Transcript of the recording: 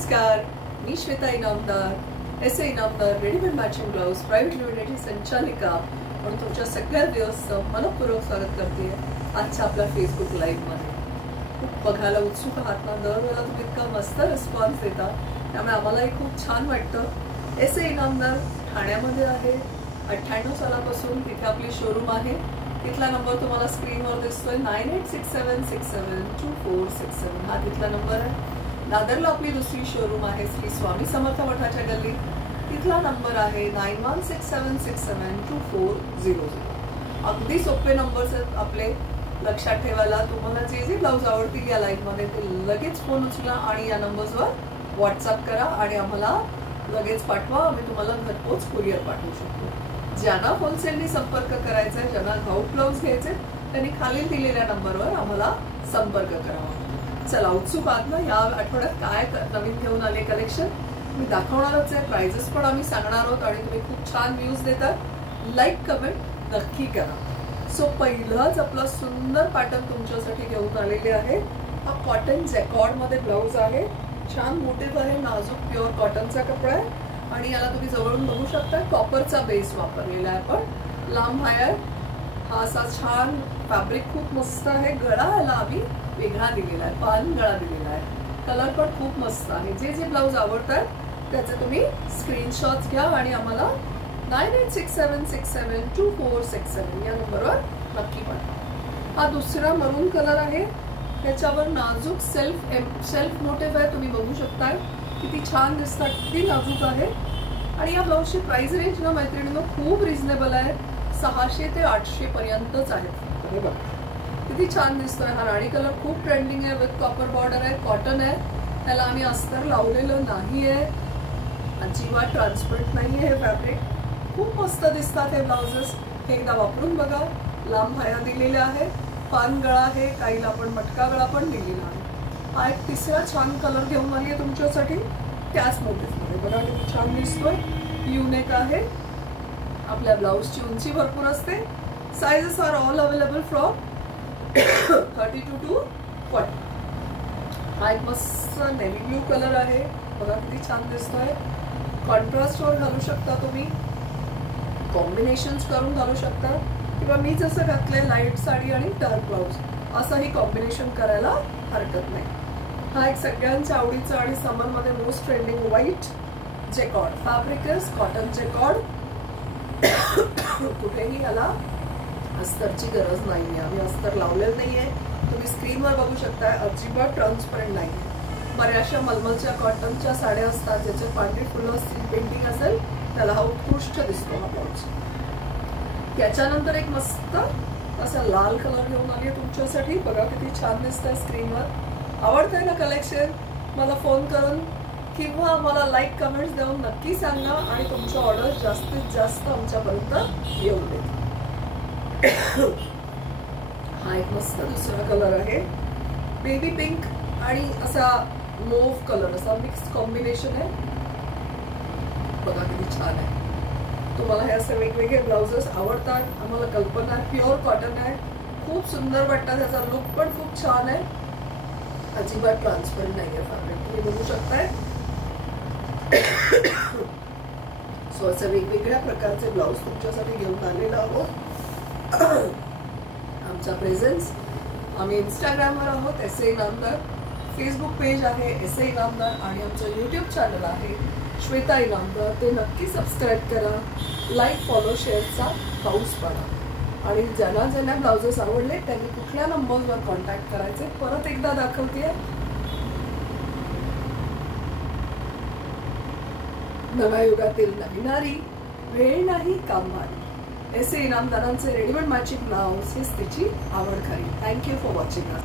नमस्कार, मी Shweta Inamdar, S A Inamdar, readymade matching blouse private लिमिटेडची संचालिका म्हणून तुमच्या सगळ्या दिवसचं मनपूर्वक स्वागत करते आजच्या आपल्या फेसबुक लाईव्हमध्ये. खूप बघायला उत्सुक आहात ना, दरवेळेला तुम्ही इतका मस्त रिस्पॉन्स देता, त्यामुळे आम्हालाही खूप छान वाटतं. एस ए इनामदार ठाण्यामध्ये आहे. 98 सालापासून तिथे आपली शोरूम आहे. तिथला नंबर तुम्हाला स्क्रीनवर दिसतोय, 9867672467 हा तिथला नंबर आहे. दादरला आपली दुसरी शोरूम आहे श्री स्वामी समर्थ मठाच्या गल्लीत. तिथला नंबर आहे 9167672400. अगदी सोपे नंबर्स आहेत आपले लक्षात ठेवायला. तुम्हाला जे जे ब्लाऊज आवडतील या लाईव्हमध्ये ते लगेच फोन उचला आणि या नंबर्सवर व्हॉट्सअप करा आणि आम्हाला लगेच पाठवा. आम्ही तुम्हाला घरपोच कुरिअर पाठवू शकतो. ज्यांना होलसेलनी संपर्क करायचा आहे, ज्यांना घाऊक ब्लाऊज घ्यायचे, त्यांनी खालील दिलेल्या नंबरवर आम्हाला संपर्क करावा. चला, उत्सुक आहात ना या आठवड्यात काय नवीन घेऊन आले कलेक्शन मी दाखवणारच आहे. प्राइजेस पण आम्ही सांगणार आहोत आणि तुम्ही खूप छान व्ह्यूज देतात. लाईक कमेंट नक्की करा. सो पहिलाच आपला सुंदर पॅटर्न तुमच्यासाठी घेऊन आलेले आहे. हा कॉटन जॅकॉर्ड मध्ये ब्लाऊज आहे. छान मोटिव्ह आहे, नाजूक प्युअर कॉटनचा कपडा आहे आणि याला तुम्ही जवळून बघू शकता कॉपरचा बेस वापरलेला आहे. पण लांब आहे हा असा छान फॅब्रिक, खूप मस्त आहे. गळा याला आम्ही वेगळा दिलेला आहे, पान गळा दिलेला आहे. कलर पण खूप मस्त आहे. जे जे ब्लाऊज आवडतात त्याचे तुम्ही स्क्रीनशॉट्स घ्या आणि आम्हाला 9867672467 या नंबरवर नक्की पाठवा. हा दुसरा मरून कलर आहे. त्याच्यावर नाजूक सेल्फ मोटिव्ह आहे. तुम्ही बघू शकता किती छान दिसतात, किती नाजूक आहे. आणि या ब्लाऊजची प्राइस रेंज ना मैत्रिणींनो खूप रिझनेबल आहे. 600 ते 800 पर्यंतच आहे. हे बघा किती छान दिसतोय. हा राणी कलर खूप ट्रेंडिंग आहे. विथ कॉपर बॉर्डर आहे, कॉटन आहे. त्याला आम्ही अस्तर लावलेलं नाही आहे. अजिबात ट्रान्सपरंट नाही आहे हे फॅब्रिक. खूप मस्त दिसतात हे ब्लाउजेस. हे एकदा वापरून बघा. लांब हाया दिलेल्या आहे, पान गळा आहे, काहीला आपण मटका गळा पण दिलेला आहे. हा एक तिसरा छान कलर घेऊन आली आहे तुमच्यासाठी त्याच मोटिव्हमध्ये. बघा किती छान दिसतोय. युनेक आहे. आपल्या ब्लाऊजची उंची भरपूर असते. Sizes are all available from 32 to 40. हा एक मस्त नेव्ही ब्लू कलर आहे. बघा किती छान दिसतोय. कॉन्ट्रास्टवर घालू शकता तुम्ही, कॉम्बिनेशन्स करून घालू शकता, किंवा मी जसं घातलंय लाईट साडी आणि डार्क ब्लाऊज असंही कॉम्बिनेशन करायला हरकत नाही. हा एक सगळ्यांच्या आवडीचा आणि समरमध्ये मोस्ट ट्रेंडिंग व्हाईट जॅकॉर्ड फॅब्रिक आहे. कॉटन जॅकॉर्ड. कुठेही याला अस्तरची गरज नाहीये. आम्ही अस्तर लावलेलं नाहीये. तुम्ही स्क्रीनवर बघू शकता. अजिबात ट्रान्सपरंट नाहीये. बऱ्याचशा मलमलच्या कॉटनच्या साड्या असतात ज्याच्यात पांढरी फुलं असतील, पेंटिंग असेल, त्याला हा उत्कृष्ट दिसतो हा ब्लाऊज. त्याच्यानंतर एक मस्त असा लाल कलर घेऊन आली तुमच्यासाठी. बघा किती छान दिसतंय स्क्रीनवर. आवडतंय ना कलेक्शन? मला फोन करून किंवा मला लाईक कमेंट्स देऊन नक्की सांगा आणि तुमच्या ऑर्डर जास्तीत जास्त आमच्यापर्यंत येऊ दे. हा एक मस्त दुसरा कलर आहे. बेबी पिंक आणि असा मोव कलर, असा मिक्स कॉम्बिनेशन आहे. बघा किती छान आहे. तुम्हाला हे असे वेगवेगळे ब्लाउजेस आवडतात, आम्हाला कल्पना आहे. प्युअर कॉटन आहे, खूप सुंदर वाटतात. त्याचा लुक पण खूप छान आहे. अजिबात ट्रान्सपरंट नाही आहे फॅब्रिक, तुम्ही बघू शकताय. सो असे वेगवेगळ्या प्रकारचे ब्लाऊज तुमच्यासाठी घेऊन आलेलो आहोत. आमचा प्रेझेन्स, आम्ही इंस्टाग्रामवर आहोत S A Inamdar, Facebook page आहे एस ए इनामदार आणि आमचं यूट्यूब चॅनल आहे श्वेता इनामदार. ते नक्की सबस्क्राईब करा. लाईक, फॉलो, शेअरचा पाऊस पडा. आणि ज्यांना ज्यांना ब्लाउजेस आवडले त्यांनी कुठल्या नंबरवर कॉन्टॅक्ट करायचे परत एकदा दाखवते. नव्या युगातील नवीनारी, वेळ नाही कामवारी. एस ए इनामदारांचे रेडीमेड मॅचिंग ब्लाउज हेच तिची आवड खरी. Thank you for watching us.